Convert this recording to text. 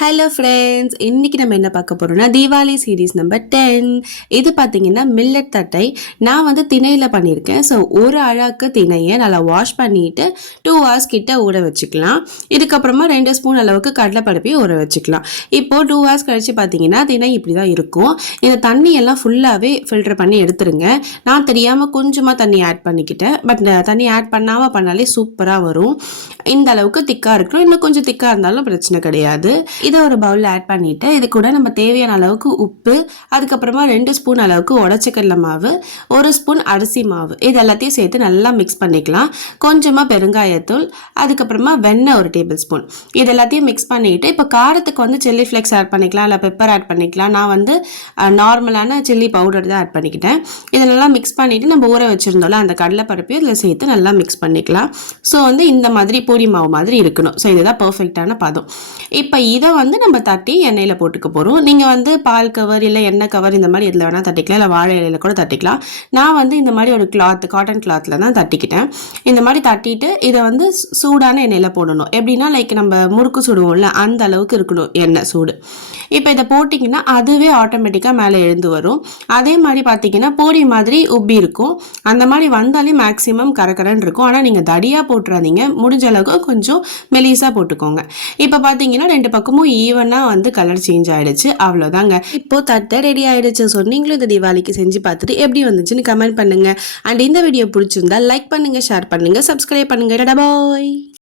Hello friends, இன்னைக்கு நம்ம என்ன பார்க்க போறோம்னா தீபாவளி சீரீஸ் நம்பர் 10. இது பார்த்தீங்கன்னா மில்லட் தட்டை. நான் வந்து திணையில் பண்ணியிருக்கேன். ஸோ ஒரு அழாக்கு திணையை நல்லா வாஷ் பண்ணிட்டு 2 hours கிட்ட ஊற வச்சுக்கலாம். இதுக்கப்புறமா 2 ஸ்பூன் அளவுக்கு கடலைப்பருப்பையும் ஊற வச்சுக்கலாம். இப்போது 2 hours கழிச்சு பார்த்தீங்கன்னா திணை இப்படி தான் இருக்கும். இந்த தண்ணியெல்லாம் ஃபுல்லாகவே ஃபில்டர் பண்ணி எடுத்துருங்க. நான் தெரியாமல் கொஞ்சமாக தண்ணி ஆட் பண்ணிக்கிட்டேன். பட் தண்ணி ஆட் பண்ணாமல் பண்ணாலே சூப்பராக வரும். இந்த அளவுக்கு திக்காக இருக்கணும். இன்னும் கொஞ்சம் திக்காக இருந்தாலும் பிரச்சனை கிடையாது. இதை ஒரு பவுலில் ஆட் பண்ணிவிட்டு இது கூட நம்ம தேவையான அளவுக்கு உப்பு, அதுக்கப்புறமா 2 ஸ்பூன் அளவுக்கு உடச்சக்கடலை மாவு, 1 ஸ்பூன் அரிசி மாவு, இது எல்லாத்தையும் சேர்த்து நல்லா மிக்ஸ் பண்ணிக்கலாம். கொஞ்சமாக பெருங்காயத்தூள், அதுக்கப்புறமா வெண்ணெய் 1 டேபிள் ஸ்பூன், இது எல்லாத்தையும் மிக்ஸ் பண்ணிவிட்டு இப்போ காரத்துக்கு வந்து சில்லி ஃப்ளேக்ஸ் ஆட் பண்ணிக்கலாம், இல்லை பெப்பர் ஆட் பண்ணிக்கலாம். நான் வந்து நார்மலான சில்லி பவுடர் தான் ஆட் பண்ணிக்கிட்டேன். இதெல்லாம் மிக்ஸ் பண்ணிவிட்டு நம்ம ஊற வச்சுருந்தோம்ல அந்த கடலைப்பருப்பையும் இதில் சேர்த்து நல்லா மிக்ஸ் பண்ணிக்கலாம். ஸோ வந்து இந்த மாதிரி பூரி மாவு மாதிரி இருக்கணும். ஸோ இதுதான் பர்ஃபெக்டான பதம். இப்போ இதை வந்து நம்ம தட்டி எண்ணெயில் போட்டுக்க போகிறோம். நீங்கள் வந்து பால் கவர் இல்லை எண்ணெய் கவர் இந்த மாதிரி எதில் வேணால் தட்டிக்கலாம், இல்லை வாழை இலையில் கூட தட்டிக்கலாம். நான் வந்து இந்த மாதிரி ஒரு காட்டன் கிளாத்தில் தான் தட்டிக்கிட்டேன். இந்த மாதிரி தட்டிட்டு இதை வந்து சூடான எண்ணெயில் போடணும். எப்படின்னா லைக் நம்ம முறுக்கு சுடுவோம்ல அந்த அளவுக்கு இருக்கணும் எண்ணெய் சூடு. இப்போ இதை போட்டிங்கன்னா அதுவே ஆட்டோமேட்டிக்காக மேலே எழுந்து வரும். அதே மாதிரி பார்த்தீங்கன்னா பொடி மாதிரி உப்பி இருக்கும். அந்த மாதிரி வந்தாலே மேக்ஸிமம் கரகரன்னு இருக்கும். ஆனால் நீங்கள் தடியாக போட்டுறாதீங்க, முடிஞ்ச அளவுக்கு கொஞ்சம் மெலிசாக போட்டுக்கோங்க. இப்போ பார்த்தீங்கன்னா 2 பக்கமும் ஈவனாக வந்து கலர் சேஞ்ச் ஆகிடுச்சு. அவ்வளோதாங்க, இப்போது தட்டை ரெடி ஆகிடுச்சு. ஸோ நீங்களும் இந்த தீபாவளிக்கு செஞ்சு பார்த்துட்டு எப்படி வந்துச்சுன்னு கமெண்ட் பண்ணுங்கள். அண்ட் இந்த வீடியோ பிடிச்சிருந்தா லைக் பண்ணுங்கள், ஷேர் பண்ணுங்கள், சப்ஸ்கிரைப் பண்ணுங்கள். பாய்.